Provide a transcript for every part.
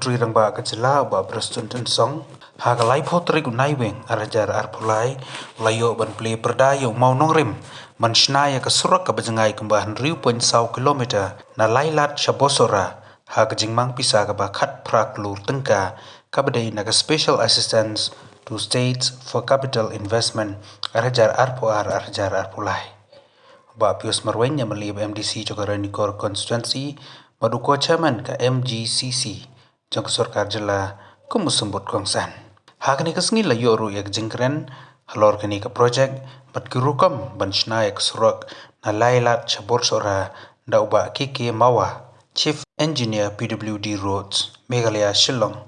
country rang ba kacila ba Preston song hagalai potrik unai weng arajar arpulai layo ban play perda yo mau nongrim man shnaya ka surak ka bajangai kumbahan riu point sau kilometer na lailat shabosora hag jingmang pisa ka ba khat prak lur tengka kabadai naga special assistance to states for capital investment arajar arpulai ba pius marwenya malib MDC Jogarani Core constituency maduko chairman ka MGCC jang sarkar jela kumusembut kongsan hakni kasngi la yoru yak jingkren halor kini ka project bat kirukam banchna yak surak na lailat chabor sora dauba kiki mawa chief engineer PWD roads Meghalaya Shillong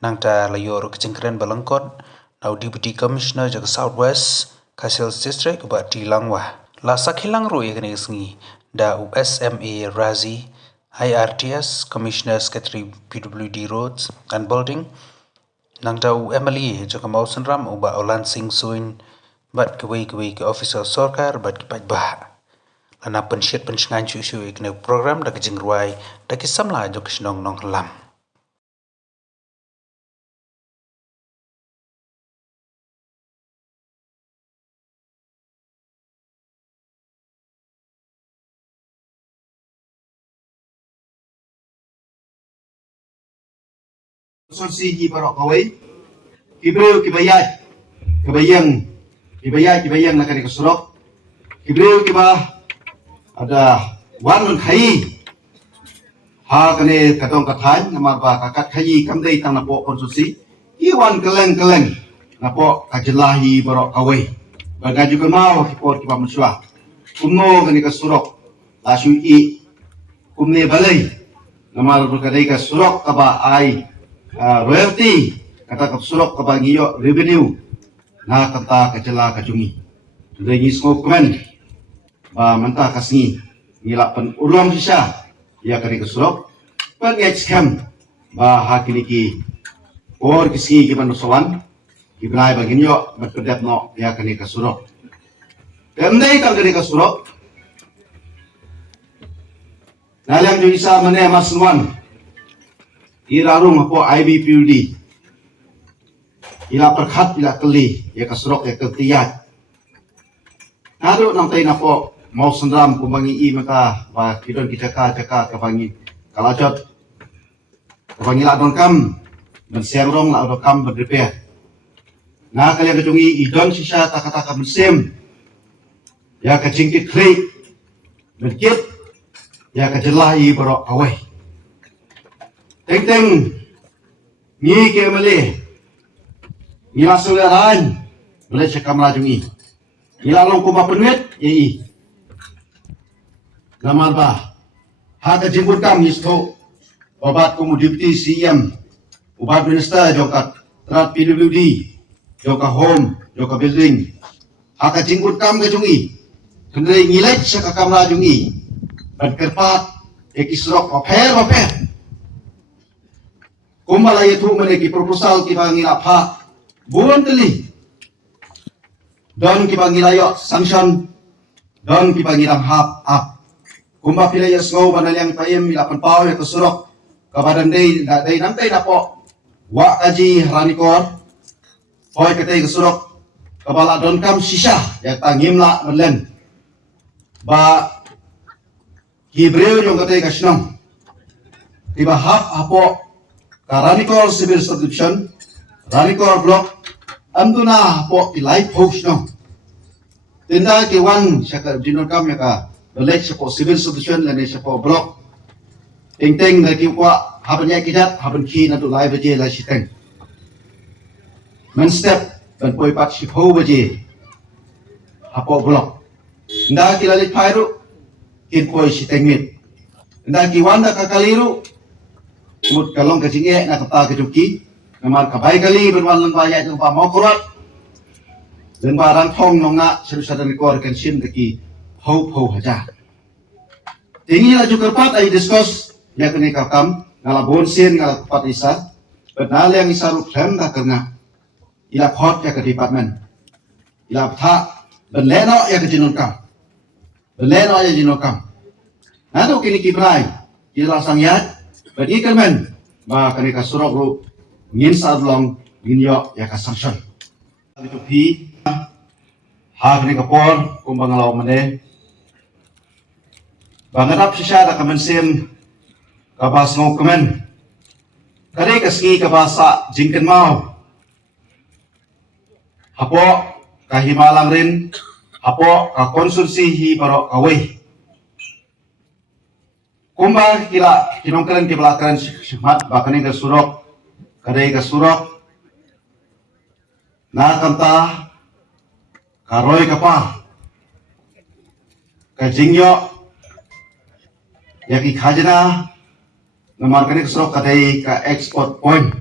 nangta la yoru ka jingkren balangkot now deputy commissioner jag southwest Kasil district ba tilangwa la sakhilang ro yak ni kasngi da SMA Razi IRTS Commissioner Secretary PWD Roads and Building nang daw MLE jaka mausan ram uba Olan Singh Suin bat kawai ke officer sarkar bat kipajbah lana pensyet pensngan chu ikne program da kejingruai da kisamla jok snong nong lam Sosihi barok kawai kibreu kibayang nakani kesurok kibreu kiba ada wan khai ha kane katong kathan nama ba kakat khai kamdei tang napo konsusi wan keleng napo kajelahi barok kawai bagaju kemau kipor kiba muswa kumno kani kesurok lasu I kumne balai nama berkadai kesurok kaba ai royalty kata kesurok kebagiyo revenue na kata kecela kacungi dari semua komen ba mentah kasni nila pen ulang sisa ya kari kesurok pakai scam ba hakiliki or kisi kiban sowan kibrai baginyo berkedap no ya kari kesurok kendai kan kari kesurok nalang jo isa mane masnuan irarung apa IBPUD ila perkhat ila keli ya kasrok ya keltiat nado nantai napo mau sendram kumbangi I maka ba kidon jaka kabangi kalajot kabangi la don kam ben semrong la don kam berdepeh na kali kejungi idon sisa kata bersem ya kecingkit klei berkit ya kejelahi barok awai teng ni ke male ni langsung lain boleh cakap melajungi ni lalu kuma penwet yei gamar ba haka jemput kami sto obat kumu deputy CM obat minister jokat trat PWD joka home joka building haka jemput kam ke jungi kendai ngilai cakap melajungi berkerpat ekisrok oper kumbala itu mereka proposal kibangi apa bulan teli don kibangi layo sanction don kibangi ram hap up kumba pila ya snow banal yang payem milapan pau ya kesurok kabadan day nantai napo wa kaji ranikor hoy katay kesurok kabala don kam sisa ya tangimla melen ba kibreu yung katay kasnong tiba hap apo Ranikor civil subdivision, Ranikor block, antuna po light host no. Tinda ke wan siya dinor kam ka belek siya po civil subdivision lani siya po block. Ting na kiwa haban ya kijat haban ki na tu live baje la siteng. Men step ban poi pat si ho baje hapo block. Nda ki lalit pairu kin poi siteng mit. Nda ki wanda kakaliru mut kalong kecingge na kata kejuki namar kabai kali berwan lang baya itu pa mau kurat dan barang thong nonga seru-seru rekor kensin kaki hope haja tinggi la juga pat ai discuss ya kene kakam ngala bonsin ngala pat isa benar yang isaru klem ta kerna ila khot ya ke department ila tha benleno ya ke jinun kam benleno ya jinun kam nado kini kibrai ila sangyat bagi kermen ba kani ka surok ru ngin sa long ngin yo ya ka sanction itu pi ha kani ka por kum bangalaw mane bangadap sisa da kamen sem kabas ngau kamen kare kaski kabasa jingken mau hapo kahimalang rin hapo ka konsumsi hi baro away kumba kila kinongkalan kibalakan shikmat bakani ka surok kare ka surok na kanta karoy ka pa ka jingyo yaki khajana namar kani ka surok kare ka export point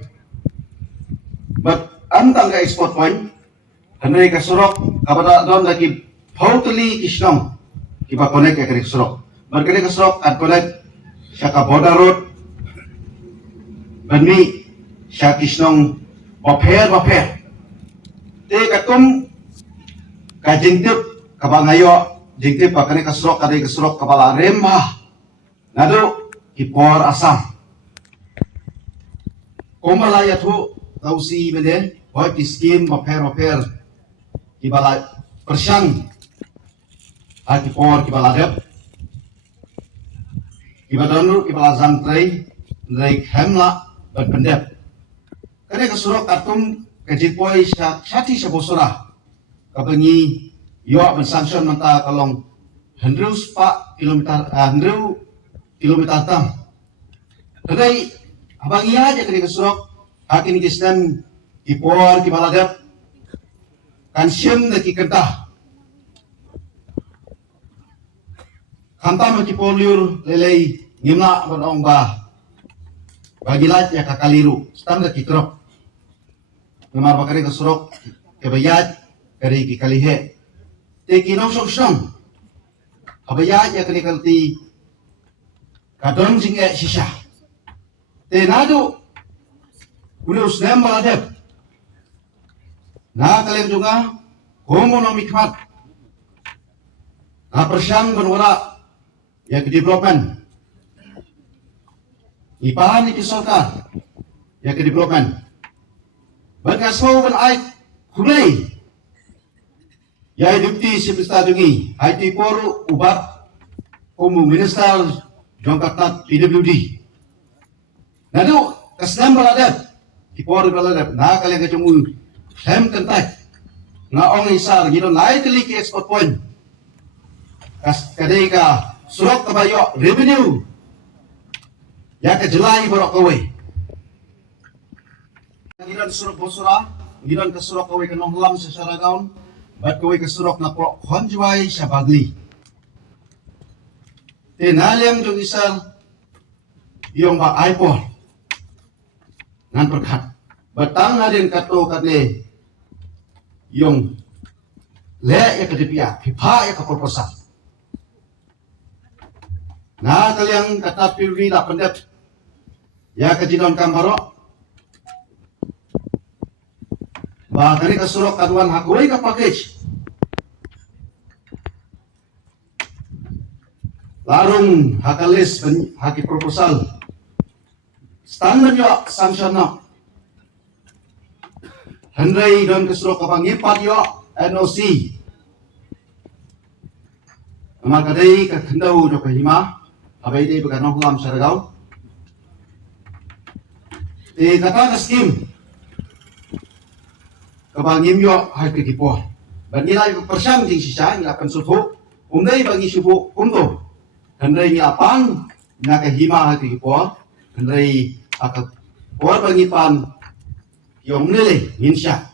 but antang ka export point hanay ka surok kabada don lagi totally kisnong kiba connect ka kani ka surok barkani ka surok at connect siya ka Boda Road banmi siya kisnong waper te katum ka jingtip kabangayo jingtip pa kani kasrok kabala remba nado ipor asam kumalaya tu tausi mene hoy piskim waper kibala persyang at ipor kibala dep ibadonu ibala zangtrai nrai khemla bat pendep kane kasurok atum kajipoi syati sabosora kabangi yo mensanction manta kalong 100 kilometer tam kadai abangi aja kane kasurok hakini kisnan ipor kibaladap kan syem na kikentah kanta makipolur lelei ngimna banong ba bagilat ya kakaliru stam da kitrok namar bakari kasurok kebayat kari kikalihe te kinong sokshong kabayat ya kari kalti kadon singe sisa te nado ulus nem baladep na kalem juga homo no mikmat na persyang benwara ya ke development ipahan ni sarkar ya ke development bagas mo ban ay kulay ya dukti si prestadungi ay tiporo ubat kumu minister jongkatat PWD nado kasnam baladat tiporo baladat na kalega jumu hem kentak na ong isar gino naik teliki export point kas kadeka surok kabayo revenue ya ke jelai borok kawe ngiran surok bosora ngiran ke surok kawe ke nonglam secara gaun bat kawe ke surok na pro konjwai syabagli tenaliam jong isal yung ba iPhone nan perkat batang adin kato kate yung le ya ke dipia pipa ya ke proposal na kaliang kata pilih tak pendek ya kejinon kambaro bahkan kasurok kaduan hakui ka package larung hakalis haki proposal standar yo sanction no Henry don kasurok kapangipat yo NOC amakadai ka kendau jo kahima abai dei bagan lam saragau kata ka skim kabangim yo hai ke kipo banilai persyang jing sisa ila pensuthu umdai bagi subu umdo handai ni apang na kahima hai ke kipo handai aka por bagi pan yong nele minsya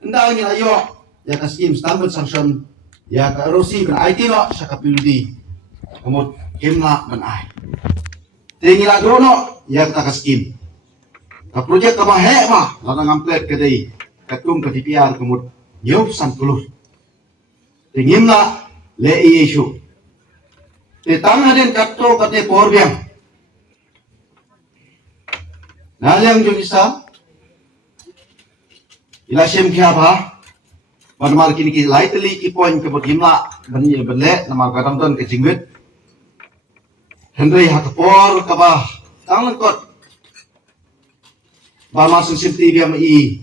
ndang ni ayo ya ka skim standard sanction ya ka rosi ben IT no sa kapiludi kumot kemla ben ai tingila dono ya ka skim ka project ka mahe ma lana ngamplet ka dei katung ka DPR kumot yop san kulur tingimla le issue te tanga den katto kate porbiang nalyang jung isa ila shem kya ba Banmar kini ki lightly ki point ke berjimla benye benle nama kadam don ke jingwit Henry hakapor kabah tangan kot Masing simti dia mai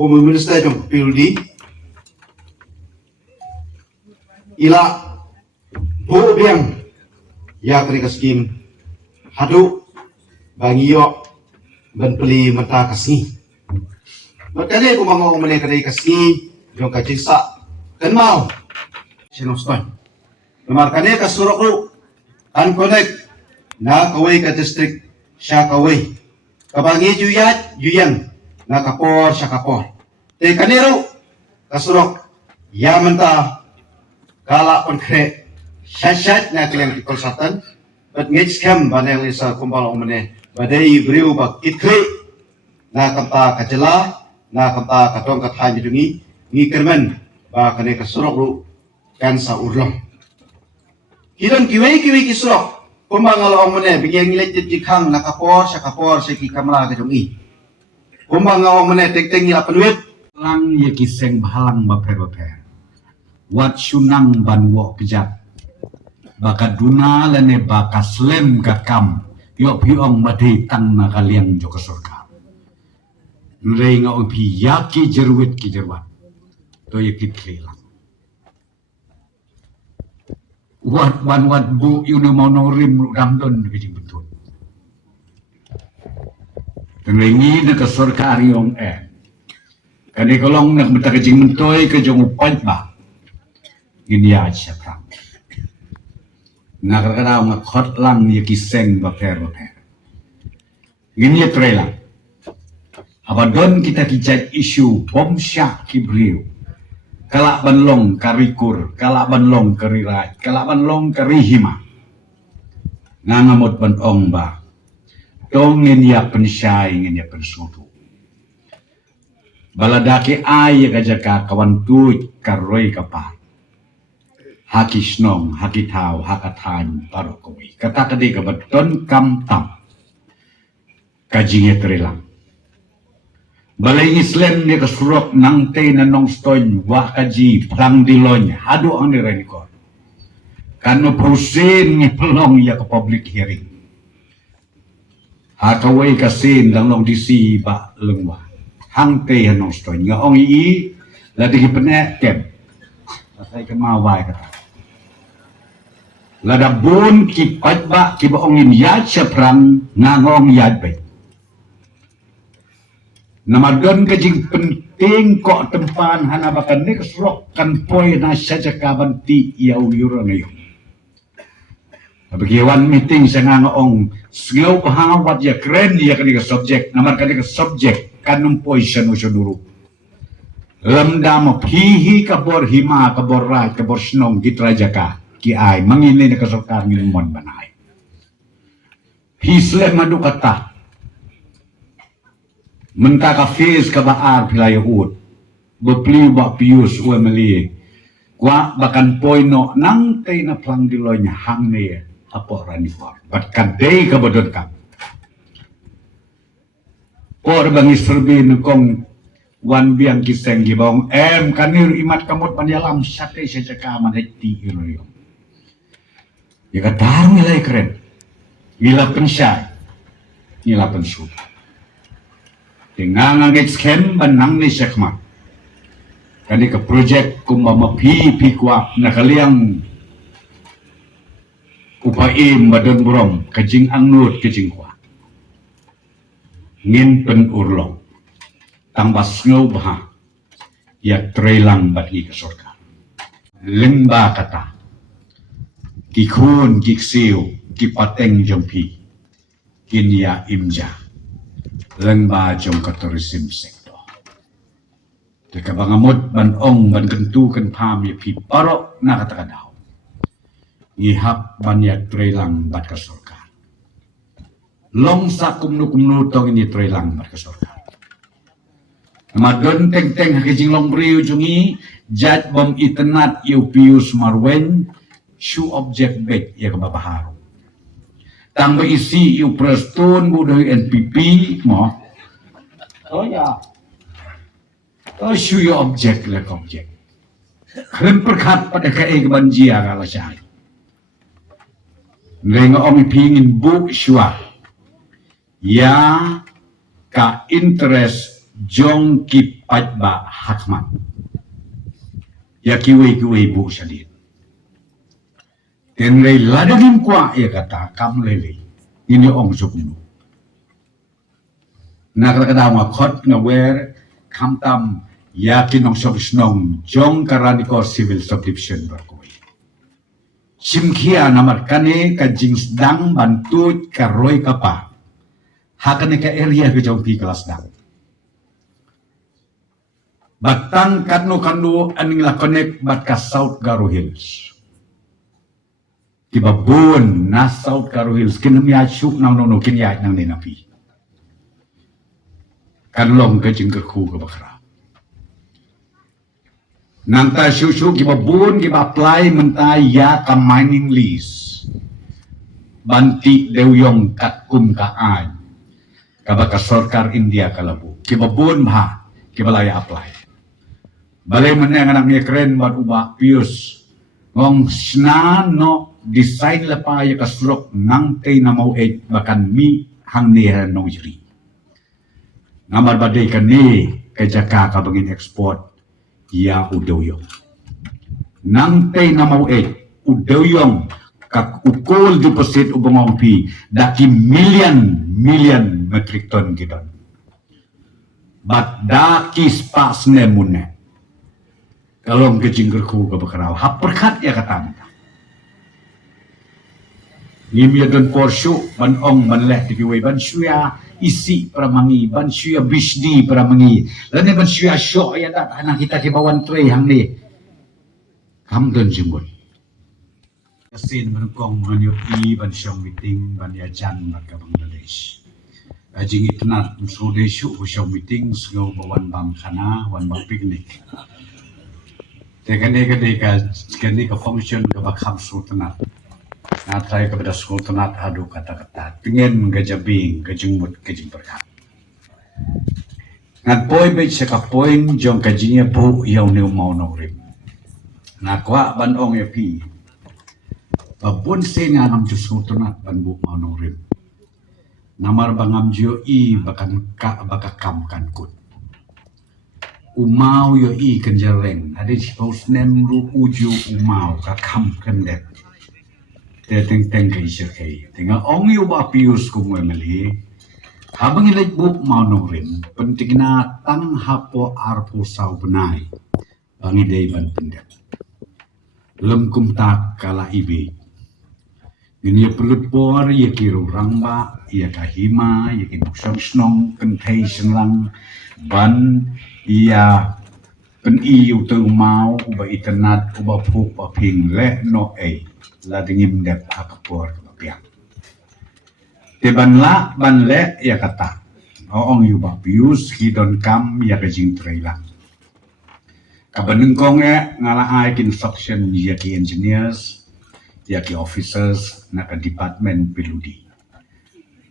Home Minister jong pildi ila bo biang ya kri skim hadu bangiyo ban peli mata kasni makane ko mga umane kri kasni jong kacisa kan mau sinuston markane ka surok kan connect na kaway ka district siya kaway kabangi juyan na kapor siya kapor te kanero kasurok yaman ta kala pun kre syat na kalian kikol satan but ngej kem banel isa kumbal omene badai briu ba kitri na kamta kajela na kamta katong kathan jidungi ngi kermen ba kane kasurok ru kan sa urlong kidon kiwi kisurok kumbang along omene bigyan ngilet jikang na kapor sa kikamla kajungi kumbang along omene tek-tek ngila penuit lang ye kiseng bahalang baper wat sunang banwo kejat baka duna lene baka slem kakam yo piong madhi tang na kaliang joko surga nrei nga pi yaki jerwit ki jerwat to ye kitlilang wat bu yunu mono rim ramdon bijing betul tenengi na ka surga ariong kani kolong nak beta kejing mentoy ke jong upan ba gini aja prang nak kadang ngakot lang ni kiseng baper gini trela abadon kita kijat isu bom syak kibriu kalak banlong karikur kalak banlong karirai kalak banlong karihima ngangamot banong ba dong ngin ya pensyai ngin ya pensutu baladaki ay kajaka kawan tuj karoi kapal haki snong haki tau hakatan parokowi kata kadi kabaton kamtam kajinge trelang balai Islam ni kasurok nang te na nong stoin wa kaji plang dilon hadu ang nirenikor kano prusin ni pelong ya ke public hearing hakaway kasin lang long disi ba lengwa hang te hanong stoin nga ong ii ladi kipenek kem asay kemawai kata lada bun ki pajba ki baongin yad siya prang ngangong yad bay namadon kajing penting kok tempan hanabakan ni kesurok kan poy na siya jakaban ti yaw yuro na yun Bagiwan meeting sa ngangong snglaw pahawat ya kren ya kani ka subject namar kani ka subject kanong poy siya no siya duro lamdam pihi kabor hima kabor rat kabor snong gitraja ka ki ay mangini na kasukar ngilmon banay hisle madu kata menta ka fez ka baar pilayo ut bepli ba pius uemeli kwa bakan poino nang tay na plang dilonya hang ne apo ranifar bat kadai ka bodon ka or bangi serbin kong wan biang kiseng gibong kanir imat kamot panyalam sate sejaka maneti iloyo ya kadar nilai keren nila pensyai nila pensuh dengan ngangit skem banang ni sekmat kani ke projek kumbama pi kwa nakaliang upaim badan burom kajing angnut kajing kwa ngin pen urlong tambas ngau bah ya trelang bagi ke surga lemba kata kikun kiksiu kipateng jompi kinya imja lemba jom katurisim sektor teka bangamot banong ban kentu kan pam ya pi parok na kata kadaw ihap banyak trelang bat ke surga long sa kumnu tong ini trelang bat ke surga madon teng hakijing long briu jungi jat bom itenat iu pius marwen shu object back ya kebabaharu tang isi iu prestun budoi NPP mo oh ya oh shu yu object lek object keren perkat pada kae banjia kala syai Lenga omi pingin buk syua ya ka interest jong ki pajba hakmat ya kiwe bu sadin tenrei ladagim kwa ya kata kam lele ini ong sukunu nakakadaw nga khot nga wer kamtam yakin ong sobisnong jong karaniko civil subdivision berkoi simkia namar kane ka jingsdang bantut karoy kapa hakane ka area ke jong pi kelas dang batang kanu aning la connect bat ka South Garo Hills kibabun na South Garo Hills kinamya syuk nang nono kinya nang ninapi kanlong ke jing ke ku ke bakra nanta syuk kibabun apply mentai ya ka mining lease banti dewyong katkum ka ay kabaka sarkar India kalabu kibabun ha kibalaya apply balay meneng anak niya keren bat ubah pius ngong sna no design lepa ya kasurok nang tay na mau bakan mi hang niya nong jiri namar badai kan ni kajaka ka bangin export ya udoyong nang tay na mau udoyong kak ukol deposit ubang pi daki million metric ton gidon bat daki spas ne munne kalong kejinggerku ke bekerau haperkat ya kata ngimya don porsyu ban ong ban leh dikiwe ban syua isi pramangi ban syua bisdi pramangi lane ban syua syok ya tak anak kita kibawan tre hang ni kam don jimbon yasin menukong manyo i ban syong meeting ban ya jan ban ka Bangladesh ajing itnat musode syu syong meeting sngau bawan bam khana wan bam piknik Tekane ka function ka bakham sultanat na try ka pada sultanat adu kata-kata pengen gajabing gajungmut gajing berkat ngat boy be ka point jong kajinya bu yaw ne mau no rim na kwa ban ong ya pi babun se nga nam ju sultanat ban bu mau no rim namar bangam jo i bakan ka bakakam kan kut umau yo i kenjareng ada suppose nem ru uju umau ka kam kendek te teng ke isir kai tenga ong yu ba pius ku meli habang ilek buk mau nongrin pentingna tang hapo arpo sau benai bangi dei ban pendek lem kum tak kala ibe ini pelut por ye kiru rangba ye kahima ye kinok snong kentai senlang ban ia pen iu tu mau uba internet uba phuk ba phing le no la dingim dep akapor ka piang te ban le ya kata ong yu ba pius hidon kam ya ka jing trailang ka banengkong ngala ai construction ya ki engineers ya ki officers na ka department piludi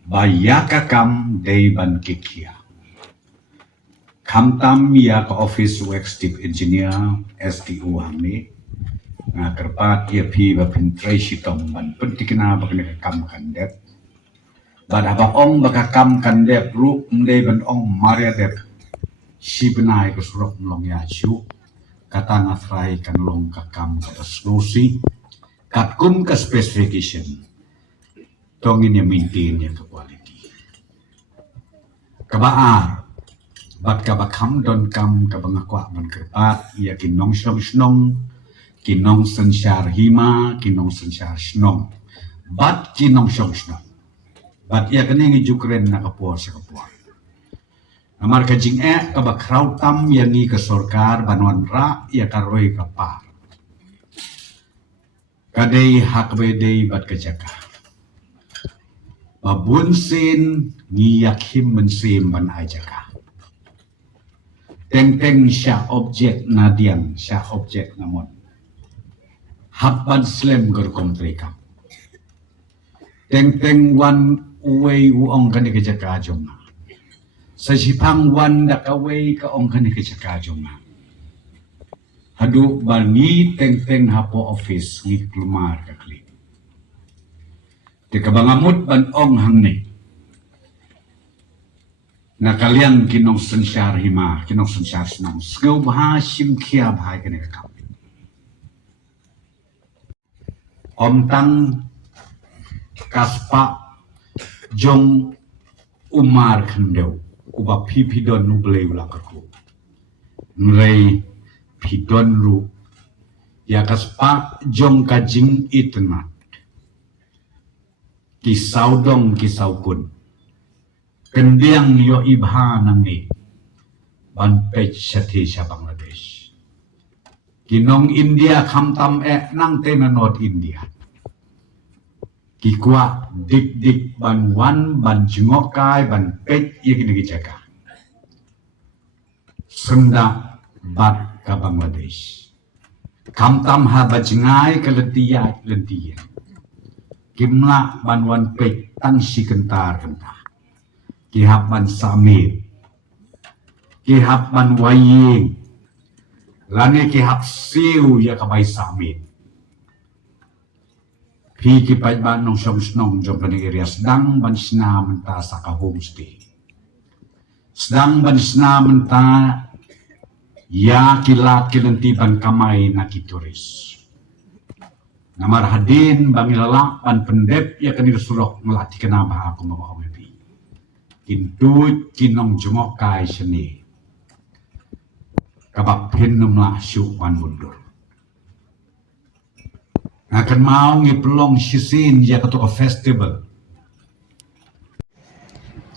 ba ya ka kam dei ban kikia Kamtam ya ke office works chief engineer STU hamni na kerpat ya pi ba pentrasi tom ban pentikna ba kena kam kandep ban aba ong ba kam kandep ru mde ban ong maria dep si benai ke surok mlong ya chu kata ngafrai kan long ka kam ka snosi katkum ke specification tongin ya maintain ya ke quality kabaar bat ka bakham don kam ka bangakwa ban kerpat ia kinong snong kinong sensyar hima kinong sensyar snong bat kinong snong bat ia kene ngi jukren na kapor sa kapor amar ka jing ka bakraw tam yang ngi ka sorkar banwan ra ia karoy ka par kadai hak bedei bat ka jaka babun sin ngi yakhim mensim ban ajaka teng sya objek nadiang sya objek namon habban slem ger kontreka teng wan uwei uong kan ke jaka jong sa sipang wan da ka wei ka ong kan ke jaka jong hadu bangi teng hapo office ngi klumar ka kli te ka bangamut ban ong hang ni na kalian kinong sensyar hima, kinong sensyar senang, sgau baha sim kia bahai kene kakam. Om tang kaspa jong umar khandeu, uba pipidon nublei ulakaku. Nrei pidon ru, ya kaspa jong kajing itnat. Kisau dong kisau kun. Kendiang yo ibha nangi ban pech sati sa Bangladesh. Kinong India khamtam nang tena North India. Kikwa dik ban wan ban jingokai ban pech ye kini jaga. Senda bat ka Bangladesh. Khamtam ha bajngai ka lentiya. Kimla ban wan pech tang si kentar. Kihap man samit, kihap man waying, lani kihap siu ya kabay samit. Pi kipay ban nong siyong jom panigiriya, sedang ban sinaman ta sa ka homestay. Sedang ban sinaman ta ya kilat kilantiban kamay na kituris. Namarhadin bangilala ban pendep ya kanil surok ngelati kenapa aku mau Kintuit kinong jumok kai seni. Kabak pinum lah syukwan mundur. Akan mau ngipelong sisin ya ketua festival.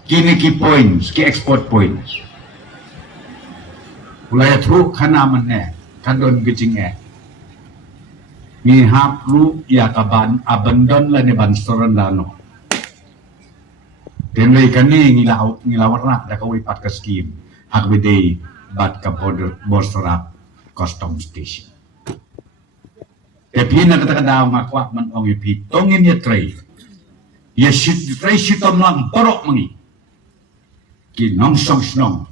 Kini ki points, ki export points. Ulaya truk kana mene, kadon gejing Ngihap lu ya kaban abandon lah ni bansoran dano. Denlei kani ngilawar da kawi pat ka scheme hagbede bat ka border custom station. Tapi na kata daw makwa man ong ipi tongin ya tray. Ya tray sitom lang borok mangi. Ki nong snong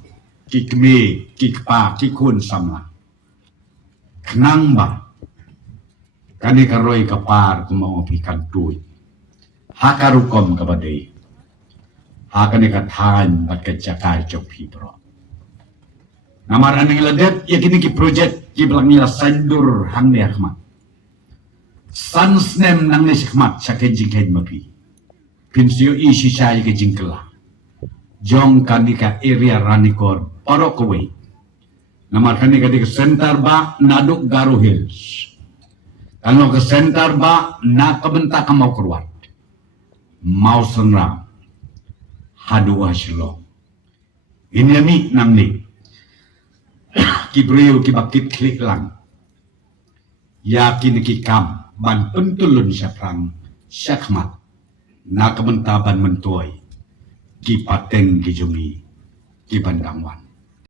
ki kme ki pa ki kun samla. Knang ba kani karoy kapar kumao pikan tuy. Hakarukom kabadei. Akan ikatahan bat kacakai jok pibro. Namaran ng ladet, ya kini ki project ki belang nila sandur hang ni Ahmad. Sansnem nang ni Ahmad sa kejing mapi. Pinsyo isi siya yung kejing kela. Jong kanika area ranikor parok away. Namar kanika di ke center ba naduk Garo Hills. Kalau ke center ba na kebentak mau keluar. Mau senram. Hadu hasilong. Ini ami nang ni. Kibriyo kibakit klik lang. Yakin kikam ban pentulun syafrang syakmat. Na kementaban mentuai. Kipateng kijumi kibandangwan.